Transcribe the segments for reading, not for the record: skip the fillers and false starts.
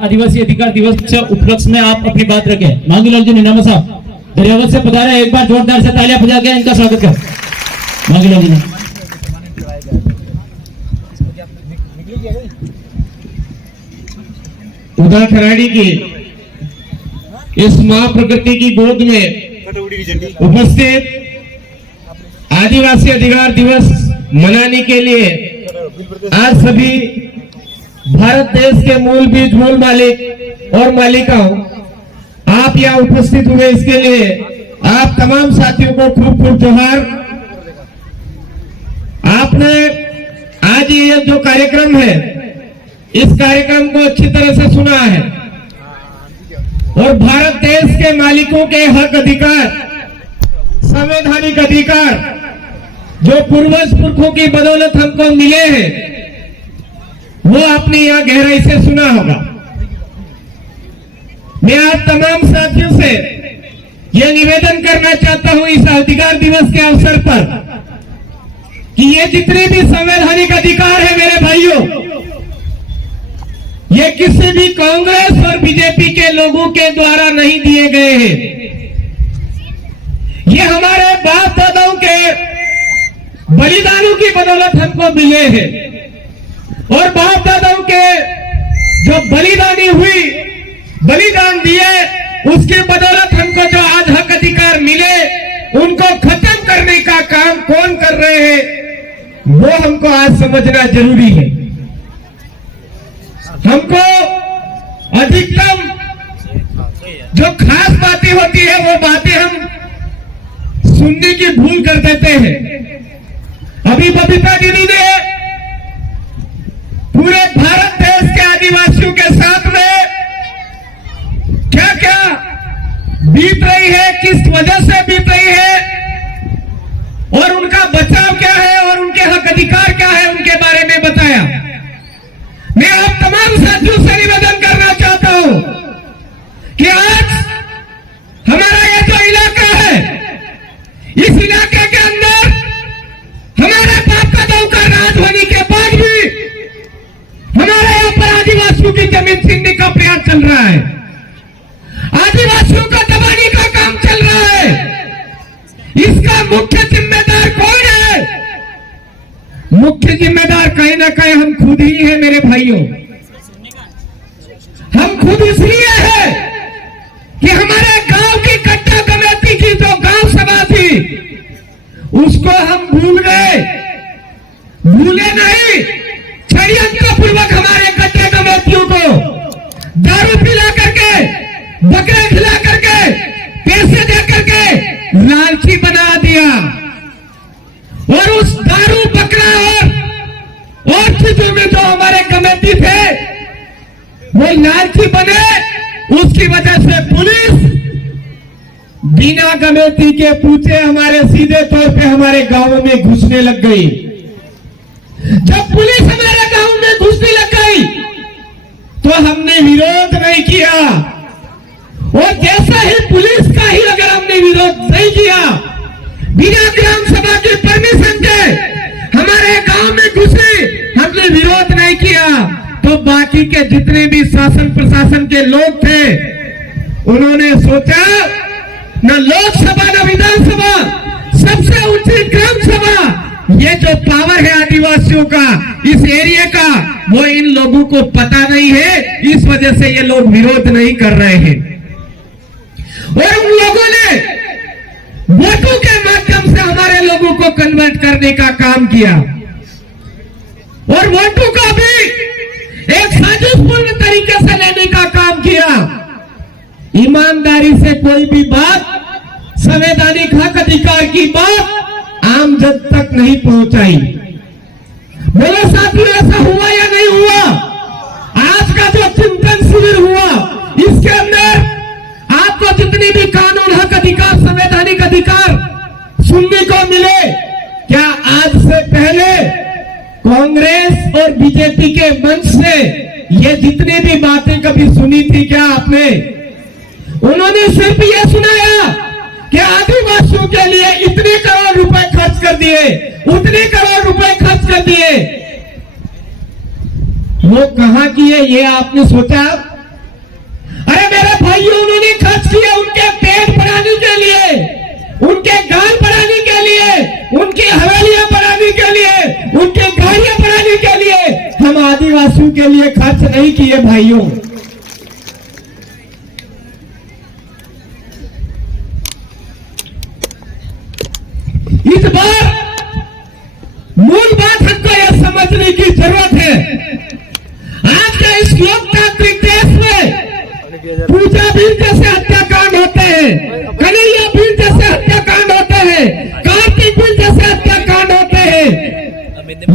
आदिवासी अधिकार दिवस के उपलक्ष्य में आप अपनी बात रखें। मांगीलाल जी नीनामा साहब दरियावत से पधारे, एक बार जोरदार से तालियां बजा के इनका स्वागत करें। मांगीलाल जी उदा खराड़ी की इस मां प्रकृति की गोद में उपस्थित आदिवासी अधिकार दिवस मनाने के लिए आज सभी भारत देश के मूल बीज मूल मालिक और मालिकाओं आप यहाँ उपस्थित हुए, इसके लिए आप तमाम साथियों को खूब खूब जोहार। आपने आज ये जो कार्यक्रम है इस कार्यक्रम को अच्छी तरह से सुना है और भारत देश के मालिकों के हक अधिकार, संवैधानिक अधिकार जो पूर्वज पुरखों की बदौलत हमको मिले हैं वो आपने यहाँ गहराई से सुना होगा। मैं आप तमाम साथियों से यह निवेदन करना चाहता हूं इस अधिकार दिवस के अवसर पर कि ये जितने भी संवैधानिक अधिकार है मेरे भाइयों, ये किसी भी कांग्रेस और बीजेपी के लोगों के द्वारा नहीं दिए गए हैं। ये हमारे बाप दादाओं के बलिदानों की बदौलत हमको मिले हैं और बाप दादाओं के जो बलिदानी हुई, बलिदान दिए, उसके बदौलत हमको जो आज हक अधिकार मिले उनको खत्म करने का काम कौन कर रहे हैं वो हमको आज समझना जरूरी है। हमको अधिकतम जो खास बातें होती है वो बातें हम सुनने की भूल कर देते हैं। अभी बबीता दीदी ने पूरे भारत देश के आदिवासियों के साथ में क्या क्या बीत रही है, किस वजह से बीत रही है और उनका बचाव क्या है और उनके हक अधिकार क्या है उनके बारे में बताया। मैं आप तमाम साथियों से निवेदन करना चाहता हूं कि आज हमारा ये जो इलाका है, इस इलाके के अंदर हमारे बाप दादाओं का राज होने के बाद भी हमारे यहाँ पर आदिवासियों की जमीन छीनने का प्रयास चल रहा है, आदिवासियों का दबाने का काम चल रहा है। इसका मुख्य जिम्मेदार कौन है? मुख्य जिम्मेदार कहीं ना कहीं हम खुद ही हैं मेरे भाइयों। हम खुद इसलिए है कि हमारे गांव की कट्टा कमेटी की जो गांव सभा थी उसको हम भूल गए। भूले नहीं, षड्यंत्र पूर्वक हमारे कट्टा कमेटियों को दारू पिला करके, बकरे खिला करके, पैसे दे करके लालची बना दिया और उस दारू बकरा और चीजों में जो हमारे कमेटी थे वो लालची बने। उसकी वजह से पुलिस बिना कमेटी के पूछे हमारे सीधे तौर पे हमारे गांवों में घुसने लग गई। जब पुलिस हमारे गांव में घुसने लग गई तो हमने विरोध नहीं किया और जैसा ही पुलिस का ही अगर हमने विरोध नहीं किया, बिना ग्राम सभा की परमिशन के हमारे गांव में घुसे, हमने विरोध नहीं किया तो बाकी के जितने भी शासन प्रशासन के लोग थे उन्होंने सोचा न लोकसभा न विधानसभा, सबसे ऊंची ग्राम सभा, ये जो पावर है आदिवासियों का इस एरिया का वो इन लोगों को पता नहीं है, इस वजह से ये लोग विरोध नहीं कर रहे हैं। और उन लोगों ने वोटों के माध्यम से हमारे लोगों को कन्वर्ट करने का काम किया और वोटों का भी एक साजिशपूर्ण तरीके से लेने का काम किया। ईमानदारी से कोई भी बात, संवैधानिक हक अधिकार की बात आम जन तक नहीं पहुंचाई। मेरे साथियों, ऐसा हुआ या नहीं हुआ? आज का जो चिंतन शिविर हुआ इसके अंदर आपको जितनी भी कानून, हक अधिकार, संवैधानिक अधिकार सुनने को मिले, क्या आज से पहले कांग्रेस और बीजेपी के मंच से ये जितनी भी बातें कभी सुनी थी क्या आपने? उन्होंने सिर्फ ये सुनाया कि आदिवासियों के लिए इतने करोड़ रुपए खर्च कर दिए, उतने करोड़ रुपए खर्च कर दिए। वो कहां किए ये आपने सोचा? पानी खर्च किए उनके पेट बढ़ाने के लिए, उनके गाल बढ़ाने के लिए, उनकी हवेलियां बढ़ाने के लिए, उनके गाड़ियां बढ़ाने के लिए हम आदिवासियों के लिए खर्च नहीं किए भाइयों। इस बार मूल बात हमको यह समझने की जरूरत है, आज के इस लोकतांत्रिक देश में पूजा भीड़ जैसे हत्याकांड होते हैं, कन्हैया भीड़ जैसे हत्याकांड होते हैं, कार्तिक भीड़ जैसे हत्याकांड होते हैं।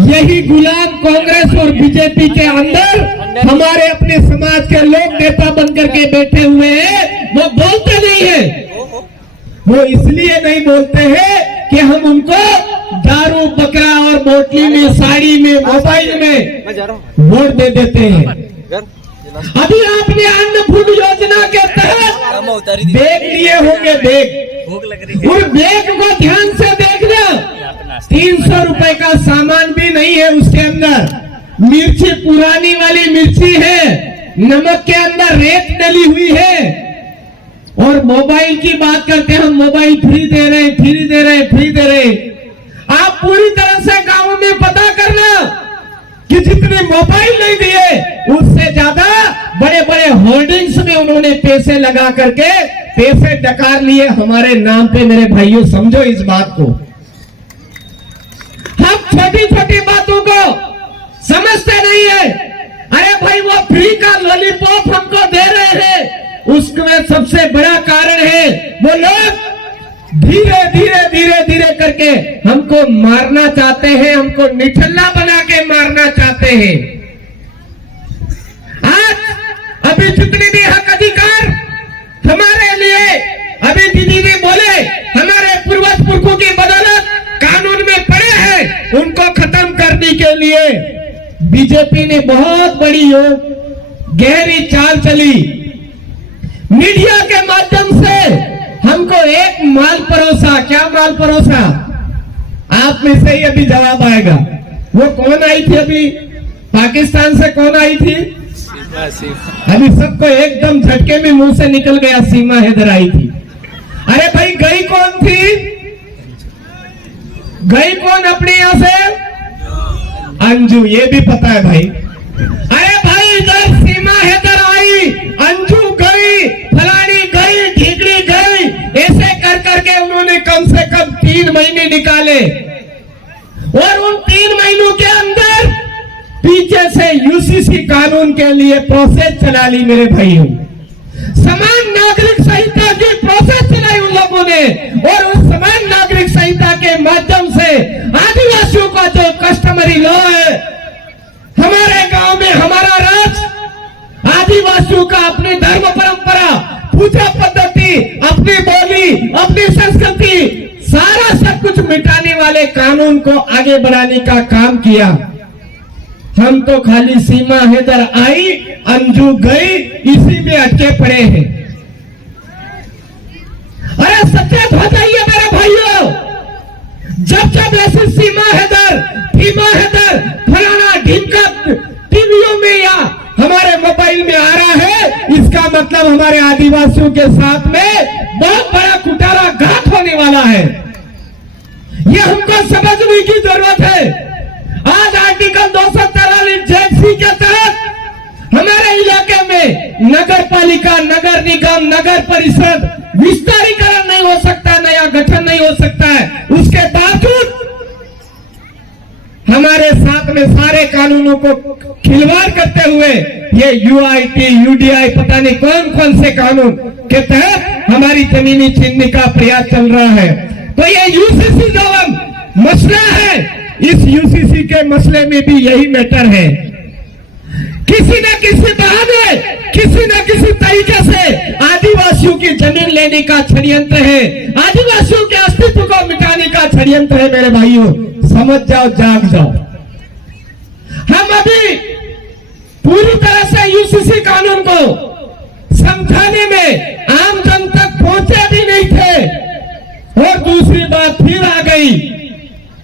यही गुलाम कांग्रेस और बीजेपी के अंदर हमारे अपने समाज के लोग नेता बनकर के बैठे हुए हैं, वो बोलते नहीं है। वो इसलिए नहीं बोलते हैं कि हम उनको दारू बकरा और बोतली में, साड़ी में, मोबाइल में वोट दे देते हैं। अभी आपने अन्नपूर्ण योजना के तहत बैग लिए होंगे, बैग, उस बैग को ध्यान से देखना, 300 रुपए का सामान भी नहीं है उसके अंदर। मिर्ची पुरानी वाली मिर्ची है, नमक के अंदर रेत डली हुई है। और मोबाइल की बात करते हैं, हम मोबाइल फ्री दे रहे, फ्री दे रहे, फ्री दे रहे। आप पूरी तरह से गांव में पता करना कि जितने मोबाइल नहीं दिए उससे ज्यादा बड़े बड़े होर्डिंग्स में उन्होंने पैसे लगा करके पैसे डकार लिए हमारे नाम पे। मेरे भाइयों समझो इस बात को, हम छोटी छोटी बातों को समझते नहीं है। अरे भाई वो फ्री का लॉलीपॉप हमको दे रहे हैं, उसमें सबसे बड़ा कारण है वो लोग धीरे धीरे धीरे धीरे करके हमको मारना चाहते हैं, हमको निठल्ला बना के मारना चाहते हैं। आज अभी जितने भी हक अधिकार हमारे लिए, अभी दीदी ने बोले हमारे पूर्वज पुरखों की बदौलत कानून में पड़े हैं, उनको खत्म करने के लिए बीजेपी ने बहुत बड़ी गहरी चाल चली। मीडिया के माध्यम से हमको एक माल परोसा। क्या माल परोसा? आप में से ही अभी जवाब आएगा। वो कौन आई थी अभी? पाकिस्तान से कौन आई थी? अभी सबको एकदम झटके में मुंह से निकल गया, सीमा हैदर आई थी। अरे भाई गई कौन थी? गई कौन अपने यहां से? अंजू, ये भी पता है भाई। अरे भाई इधर सीमा हैदर आई, अंजू गई, फलानी गई, ठीकरी गई, ऐसे कर करके उन्होंने कम से कम 3 महीने निकाले। और उन 3 महीनों के अंदर पीछे से यूसीसी कानून के लिए प्रोसेस चला ली मेरे भाइयों। समान नागरिक संहिता की प्रोसेस चलाई उन लोगों ने, और उस समान नागरिक संहिता के माध्यम से आदिवासियों का जो कस्टमरी लॉ है, हमारे गांव में हमारा राज, आदिवासियों का अपनी धर्म परंपरा, पूजा पद्धति, अपनी बोली, अपनी संस्कृति, सारा सब कुछ मिटाने वाले कानून को आगे बढ़ाने का काम किया। हम तो खाली सीमा हैदर आई, अंजू गई, इसी में अटके पड़े हैं। अरे सचेत हो जाइए मेरे भाइयों, जब जब ऐसी सीमा हैदर, भीमा हैदर, फलाना ढिमका टीवियों में या हमारे मोबाइल में आ रहा है, इसका मतलब हमारे आदिवासियों के साथ में बहुत बड़ा कुटारा घात होने वाला है। यह हमको समझने की जरूरत है। आज आर्टिकल 243 जेसी के तहत हमारे इलाके में नगर पालिका, नगर निगम, नगर परिषद विस्तारीकरण नहीं हो सकता, नया गठन नहीं हो सकता है। उसके बावजूद हमारे साथ में सारे कानूनों को खिलवाड़ करते हुए ये यूआईटी, यूडीआई, पता नहीं कौन कौन से कानून के तहत हमारी जमीनी छीनने का प्रयास चल रहा है। तो ये यूसीसी जो मसला है, इस यूसीसी के मसले में भी यही मैटर है। किसी न किसी बहाने, किसी न किसी तरीके से आदिवासियों की जमीन लेने का षड्यंत्र है, आदिवासियों के अस्तित्व को मिटाने का षड्यंत्र है। मेरे भाइयों समझ जाओ, जाग जाओ। हम अभी पूरी तरह से यूसीसी कानून को समझाने में आम जन तक पहुंचे भी नहीं थे। और दूसरी बात फिर आ गई,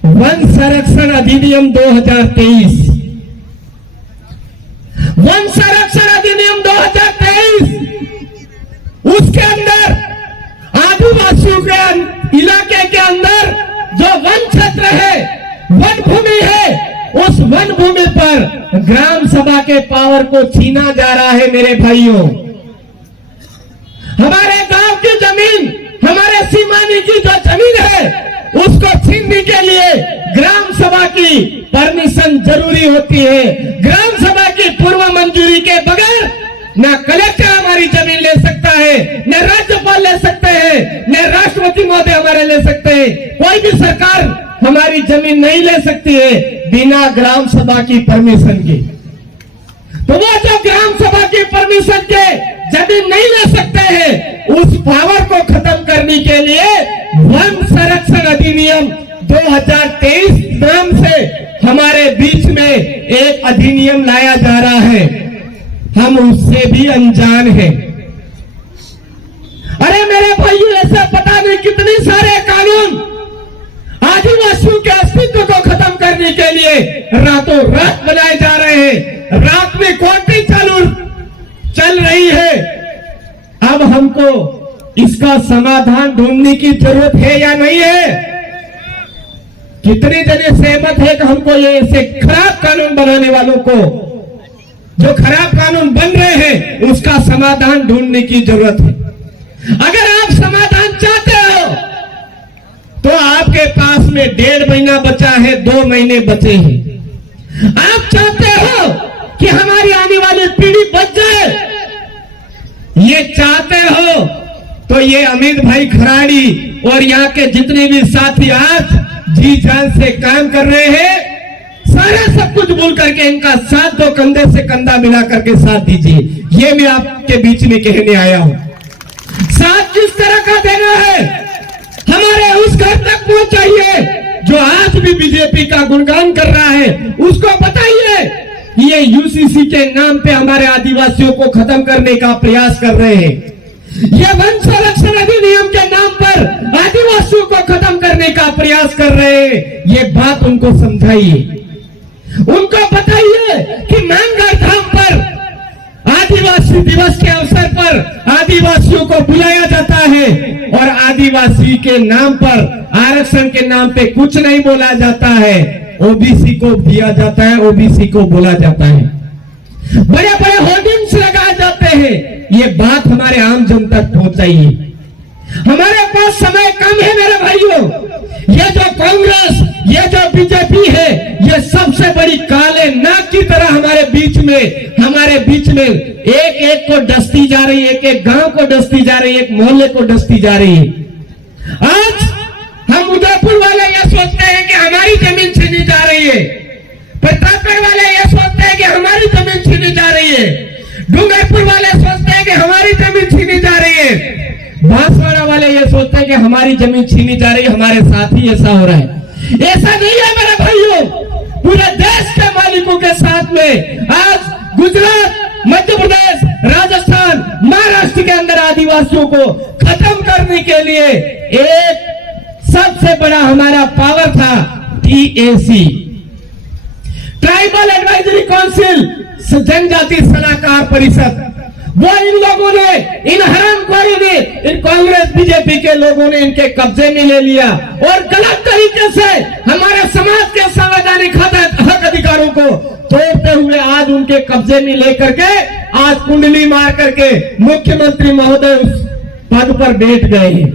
वन संरक्षण अधिनियम 2023। वन संरक्षण अधिनियम 2023, उसके के पावर को छीना जा रहा है मेरे भाइयों। हमारे गांव की जमीन, हमारे सीमानी की जो जमीन है, उसको छीनने के लिए ग्राम सभा की परमिशन जरूरी होती है। ग्राम सभा की पूर्व मंजूरी के बगैर न कलेक्टर हमारी जमीन ले सकता है, न राज्यपाल ले सकते हैं, न राष्ट्रपति महोदय हमारे ले सकते हैं। कोई भी सरकार हमारी जमीन नहीं ले सकती है बिना ग्राम सभा की परमिशन के। तो वो जो ग्राम सभा की परमिशन के जमीन नहीं ले सकते हैं, उस पावर को खत्म करने के लिए वन संरक्षण अधिनियम 2023 नाम से हमारे बीच में एक अधिनियम लाया जा रहा है। हम उससे भी अनजान हैं। अरे मेरे भाइयों, ऐसे पता नहीं कितने सारे कानून आदिवासियों के अस्तित्व को खत्म करने के लिए रातों रात बनाए जा रहे हैं। रात में कोर्टें चल रही है। अब हमको इसका समाधान ढूंढने की जरूरत है या नहीं है? कितने जने सहमत है कि हमको ये ऐसे खराब कानून बनाने वालों को, जो खराब कानून बन रहे हैं, उसका समाधान ढूंढने की जरूरत है। अगर आप समाधान चाहते हो तो आपके पास में 1.5 महीना बचा है, 2 महीने बचे हैं। आप चाहते हो कि हमारी आने वाली पीढ़ी बच जाए, ये चाहते हो तो ये अमित भाई खराड़ी और यहाँ के जितने भी साथी आज जी जान से काम कर रहे हैं, सारा सब कुछ भूल करके इनका साथ दो, कंधे से कंधा मिला करके साथ दीजिए। ये मैं आपके बीच में कहने आया हूं। साथ किस तरह का देना है, हमारे उस घर तक पहुंचाइए जो आज भी बीजेपी का गुणगान कर रहा है। उसको बताइए ये यूसीसी के नाम पे हमारे आदिवासियों को खत्म करने का प्रयास कर रहे हैं। ये वन संरक्षण अधिनियम के नाम पर आदिवासियों को खत्म करने का प्रयास कर रहे हैं। ये बात उनको समझाइए, उनको बताइए कि मानगढ़ धाम पर आदिवासी दिवस के अवसर पर आदिवासियों को बुलाया जाता है और आदिवासी के नाम पर, आरक्षण के नाम पे कुछ नहीं बोला जाता है। ओबीसी को दिया जाता है, ओबीसी को बोला जाता है, बड़े बड़े होर्डिंग्स लगाए जाते हैं। ये बात हमारे आम जनता तक पहुंचाइए। हमारे पास समय कम है मेरे भाइयों। ये जो कांग्रेस, ये जो बीजेपी है, ये सबसे बड़ी काले नाग की तरह हमारे बीच में एक एक को डसती जा रही है, एक एक गांव को डसती जा रही है, एक मोहल्ले को डसती जा रही है। आज हम उदयपुर वाले ये सोचते हैं कि हमारी जमीन छीनी जा रही है, प्रतापगढ़ वाले ये सोचते हैं कि हमारी जमीन छीनी जा रही है, डूंगरपुर वाले सोचते हैं कि हमारी जमीन छीनी जा रही है, बांसवाड़ा वाले ये सोचते हैं कि हमारी जमीन छीनी जा रही है। हमारे साथ ही ऐसा हो रहा है। ऐसा नहीं है मेरे भाइयों। पूरे देश के मालिकों के साथ में आज गुजरात, मध्य प्रदेश, राजस्थान, महाराष्ट्र के अंदर आदिवासियों को खत्म करने के लिए एक सबसे बड़ा हमारा पावर था टीएसी, ट्राइबल एडवाइजरी काउंसिल, जनजाति सलाहकार परिषद। वो इन लोगों ने, इन हरामखोरों ने, इन कांग्रेस बीजेपी के लोगों ने इनके कब्जे में ले लिया और गलत तरीके से हमारे समाज के संवैधानिक हक अधिकारों को तोड़ते हुए आज उनके कब्जे में लेकर के आज कुंडली मार करके मुख्यमंत्री महोदय उस पद पर बैठ गए हैं।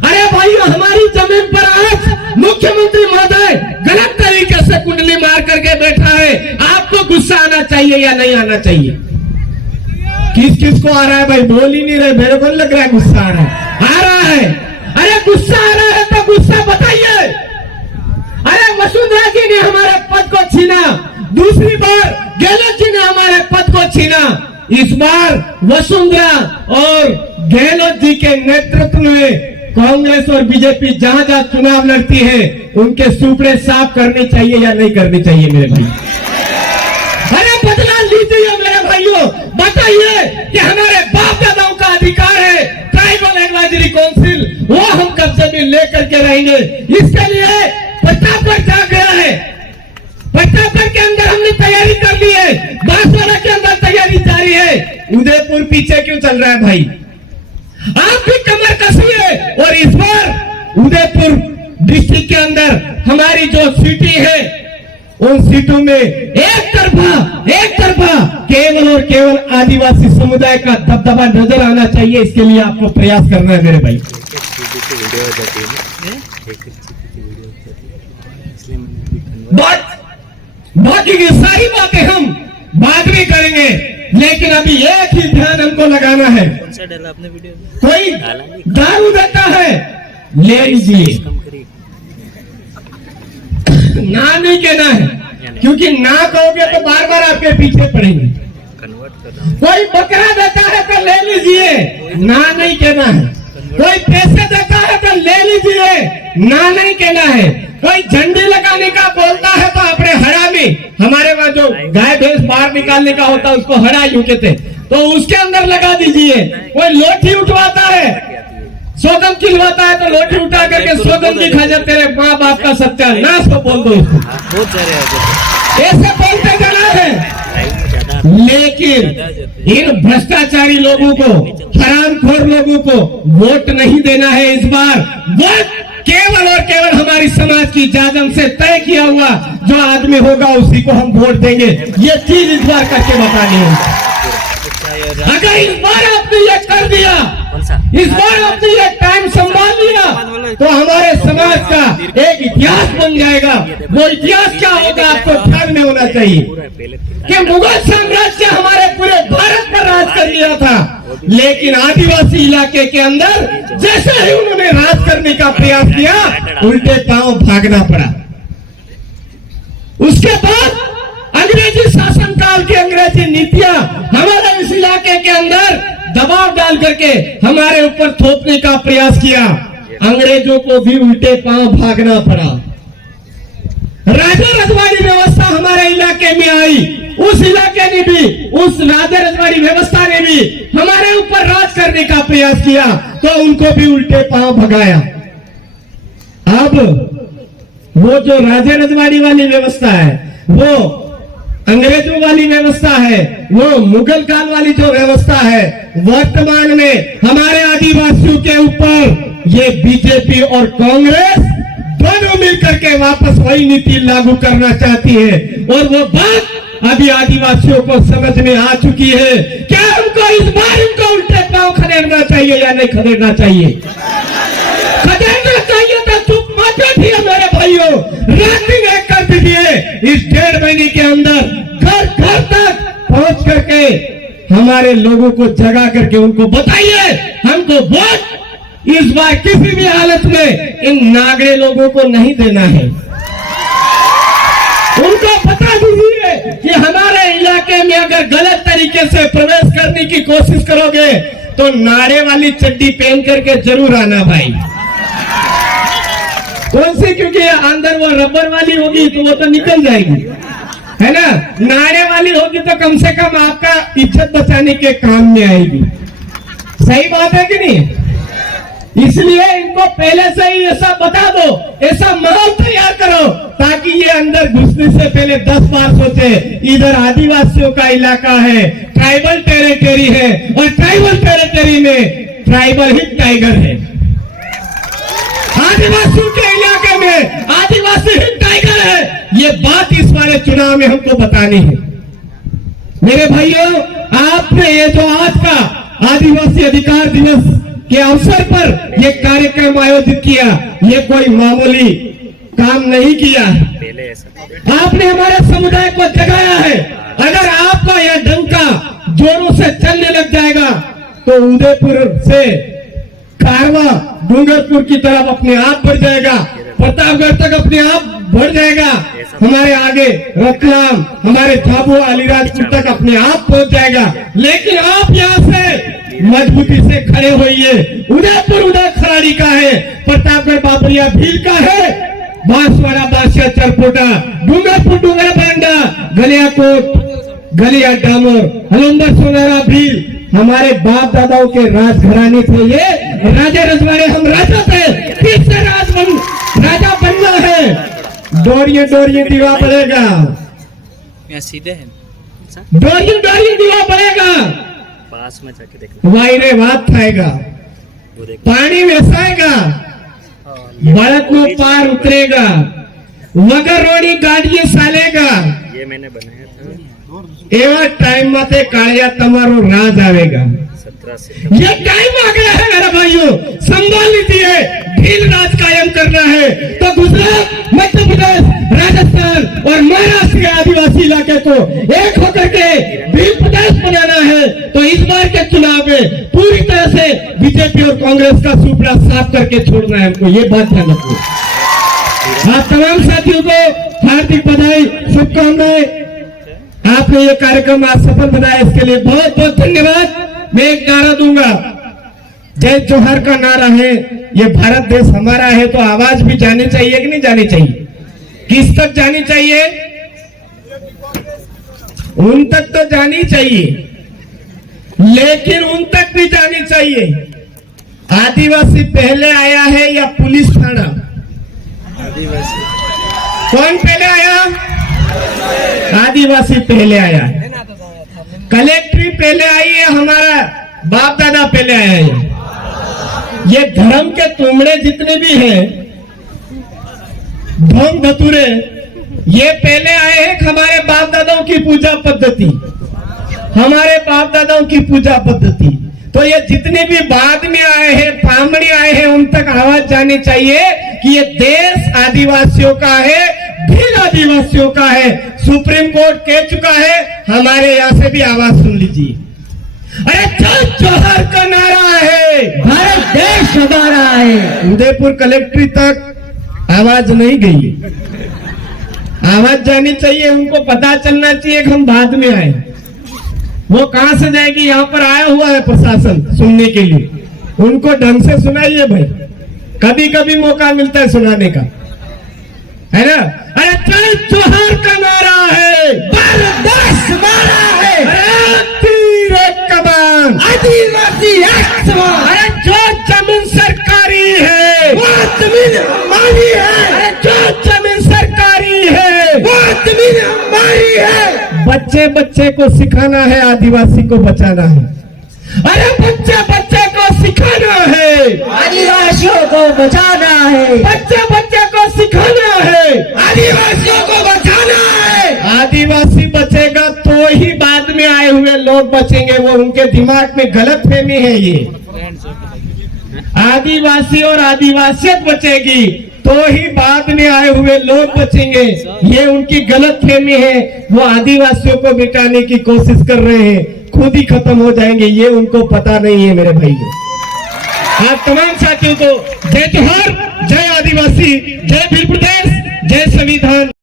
अरे भाइयों, हमारी जमीन पर आज मुख्यमंत्री महोदय गलत तरीके से कुंडली मार करके बैठा है। आपको गुस्सा आना चाहिए या नहीं आना चाहिए? किस किस को आ रहा है भाई? बोल ही नहीं रहे, मेरे को लग रहा है गुस्सा आ रहा है। अरे गुस्सा आ रहा है तो गुस्सा बताइए। अरे वसुंधरा जी ने हमारे पद को छीना, दूसरी बार गहलोत जी ने हमारे पद को छीना। इस बार वसुंधरा और गहलोत जी के नेतृत्व में कांग्रेस और बीजेपी जहां जहां चुनाव लड़ती है, उनके सुपड़े साफ करने चाहिए या नहीं करने चाहिए मेरे भाई? अरे बदला लीजिए मेरे भाइयों। बताइए कि हमारे बाप दादाओं का अधिकार है ट्राइबल एडवाइजरी काउंसिल, वो हम कब्जे में लेकर के रहेंगे। इसके लिए प्रतापगढ़ जा गया है, प्रतापगढ़ के अंदर हमने तैयारी कर ली है, बांसवाड़ा के अंदर तैयारी जारी है। उदयपुर पीछे क्यों चल रहा है भाई? आप भी कमर कसिए और इस बार उदयपुर डिस्ट्रिक्ट के अंदर हमारी जो सिटी है, उन सीटों में एक तरफा केवल और केवल आदिवासी समुदाय का दबदबा नजर आना चाहिए। इसके लिए आपको प्रयास करना है मेरे भाई। बाकी की सारी बातें हम बाद में करेंगे, लेकिन अभी एक ही ध्यान हमको लगाना है। कोई दारू देता है ले लीजिए, ना नहीं कहना है, क्योंकि ना कहोगे तो बार बार आपके पीछे पड़ेंगे। कोई बकरा देता है तो ले लीजिए, ना नहीं कहना है। कोई पैसे देता है तो ले लीजिए, ना नहीं कहना है। कोई झंडी लगाने का बोलता है तो अपने हरा में, हमारे वहां जो गाय भैंस बाहर निकालने का होता है उसको हरा यूं कहते, तो उसके अंदर लगा दीजिए। कोई लोठी उठवाता है, सोगम खिलवाता है तो लोठी उठा करके सोगम की खा जाते रहे, माँ बाप का सत्यानाश को बोल दो उसको, ऐसे बोलते जाना है। लेकिन इन भ्रष्टाचारी लोगों को, हरामखोर लोगों को वोट नहीं देना है। इस बार वोट केवल और केवल हमारी समाज की जाजम से तय किया हुआ जो आदमी होगा उसी को हम वोट देंगे। ये चीज इस बार करके बतानी है। अगर इस बार आपने ये कर दिया, इस बार आपने ये टाइम संभाल लिया, तो हमारे समाज का एक इतिहास बन जाएगा। वो इतिहास क्या होगा आपको ध्यान में होना चाहिए कि मुगल साम्राज्य हमारे पूरे भारत पर राज कर लिया था, लेकिन आदिवासी इलाके के अंदर जैसे ही उन्होंने राज करने का प्रयास किया, उल्टे पांव भागना पड़ा। उसके बाद अंग्रेजी शासन काल की अंग्रेजी नीतियां हमारे इस इलाके के अंदर दबाव डाल करके हमारे ऊपर थोपने का प्रयास किया। अंग्रेजों को भी उल्टे पांव भागना पड़ा। राजा रजवाड़ी व्यवस्था हमारे इलाके में आई, उस इलाके ने भी, उस राजा रजवाड़ी व्यवस्था ने भी हमारे ऊपर राज करने का प्रयास किया, तो उनको भी उल्टे पांव भगाया। अब वो जो राजा रजवाड़ी वाली व्यवस्था है, वो अंग्रेजों वाली व्यवस्था है, वो मुगल काल वाली जो व्यवस्था है, वर्तमान में हमारे आदिवासियों के ऊपर ये बीजेपी और कांग्रेस दोनों मिलकर के वापस वही नीति लागू करना चाहती है। और वो बात अभी आदिवासियों को समझ में आ चुकी है। क्या हमको इस बार इनको उल्टे पांव खदेड़ना चाहिए या नहीं खदेड़ना चाहिए? खदेड़ना चाहिए तो चुप मत बैठिए मेरे भाइयों, रात्रि में कर दीजिए। इस 1.5 महीने के अंदर घर घर तक पहुंच करके हमारे लोगों को जगा करके उनको बताइए हमको वोट इस बार किसी भी हालत में इन नागड़े लोगों को नहीं देना है। उनको बता दीजिए कि हमारे इलाके में अगर गलत तरीके से प्रवेश करने की कोशिश करोगे तो नाड़े वाली चड्डी पहन करके जरूर आना भाई। कौन सी? क्योंकि अंदर वो रबर वाली होगी तो वो तो निकल जाएगी, है ना। नाड़े वाली होगी तो कम से कम आपका इज्जत बचाने के काम में आएगी। सही बात है कि नहीं? इसलिए इनको पहले से ही ऐसा बता दो, ऐसा माहौल तैयार करो ताकि ये अंदर घुसने से पहले 10 बार सोचे। इधर आदिवासियों का इलाका है, ट्राइबल टेरिटरी है, और ट्राइबल टेरिटरी में ट्राइबल ही टाइगर है। आदिवासियों के इलाके में आदिवासी ही टाइगर है। ये बात इस वाले चुनाव में हमको बतानी है। मेरे भाइयों, आपने ये जो आज का आदिवासी अधिकार दिवस के अवसर पर ये कार्यक्रम आयोजित किया, ये कोई मामूली काम नहीं किया। आपने हमारे समुदाय को जगाया है। अगर आपका यह डंका जोरों से चलने लग जाएगा तो उदयपुर से कारवा डूंगरपुर की तरफ अपने आप बढ़ जाएगा, प्रतापगढ़ तक अपने आप बढ़ जाएगा, हमारे आगे रतलाम, हमारे झाबुआ अलीराजपुर तक अपने आप पहुंच जाएगा। लेकिन आप यहाँ से मजबूती से खड़े होइए। उदयपुर उदय खराड़ी का है, प्रतापगढ़ बाबरिया भील का है, बांसवाड़ा बादशाह चरपोटा, डूंगरपुर डूंगर बरंडा, गलियाकोट गलिया डामोर, हलंदर सोनारा भील हमारे बाप दादाओं के राजघराने थे। ये राजा रजवाड़े हम राजा थे, फिर से राजा बनना है। डोरिये डोरिये दीवा बढ़ेगा, सीधे है, डोरिये डोरिये दीवा बढ़ेगा, पास में जाके देखना, वायरे बात खाएगा, पानी में साएगा, बड़क में पार उतरेगा, वगर रोडी गाड़ी सालेगा ये मैंने बनाया था एवा टाइम में कालिया तमारो राज आवेगा। 17 सितंबर। ये टाइम आ गया है मेरे भाइयों, संभाल लीजिए, ढील राज कायम करना है तो गुजरात, मध्य प्रदेश, राजस्थान और महाराष्ट्र के आदिवासी इलाके को एक होकर के भील प्रदेश बनाना है। तो इस बार के चुनाव में पूरी तरह से बीजेपी और कांग्रेस का सुपड़ा साफ करके छोड़ना है हमको, ये बात ध्यान रखो। आप तमाम साथियों को हार्दिक बधाई, शुभकामनाएं। आपने ये कार्यक्रम आज सफल बनाया, इसके लिए बहुत बहुत धन्यवाद। मैं एक नारा दूंगा, जय जोहर का नारा है, ये भारत देश हमारा है, तो आवाज भी जानी चाहिए कि नहीं जानी चाहिए? किस तक जानी चाहिए? उन तक तो जानी चाहिए, लेकिन उन तक भी जानी चाहिए। आदिवासी पहले आया है या पुलिस थाना? आदिवासी। कौन पहले आया? आदिवासी पहले आया है। कलेक्ट्री पहले आई है, हमारा बाप दादा पहले आया है। ये धर्म के तुमड़े जितने भी हैं, ढोंग धतुरे, ये पहले आए हैं। हमारे बाप दादाओं की पूजा पद्धति, हमारे बाप दादाओं की पूजा पद्धति। तो ये जितने भी बाद में आए हैं, पामड़ी आए हैं, उन तक आवाज जानी चाहिए कि ये देश आदिवासियों का है, भील आदिवासियों का है। सुप्रीम कोर्ट कह चुका है, हमारे यहाँ से भी आवाज सुन लीजिए। अरे जय जोहर का नारा है, भारत देश हमारा है। उदयपुर कलेक्ट्री तक आवाज नहीं गई, आवाज जानी चाहिए, उनको पता चलना चाहिए कि हम बाद में आए। वो कहां से जाएगी? यहाँ पर आया हुआ है प्रशासन सुनने के लिए, उनको ढंग से सुनाइए भाई, कभी कभी मौका मिलता है सुनाने का, है ना? अरे जय जोहर का नारा है, भारत देश हमारा है। अरे तीर एक कमान, आदिवासी एक समान। अरे जो जमीन सरकारी है वो जमीन हमारी है। अरे जो जमीन सरकारी है वो जमीन हमारी है। बच्चे बच्चे को सिखाना है, आदिवासी को बचाना है। अरे बच्चे बच्चे को सिखाना है, आदिवासियों को बचाना है। बच्चे बच्चे को सिखाना है, आदिवासियों को बचाना है। आदिवासी बचेगा तो ही बाद में आए हुए लोग बचेंगे, वो उनके दिमाग में गलतफहमी है। ये आदिवासी और आदिवासियत बचेगी तो ही बाद में आए हुए लोग बचेंगे, ये उनकी गलतफहमी है। वो आदिवासियों को मिटाने की कोशिश कर रहे हैं, खुद ही खत्म हो जाएंगे, ये उनको पता नहीं है मेरे भाइयों। आप तमाम साथियों को जय जोहर, जय आदिवासी, जय भील प्रदेश, जय संविधान।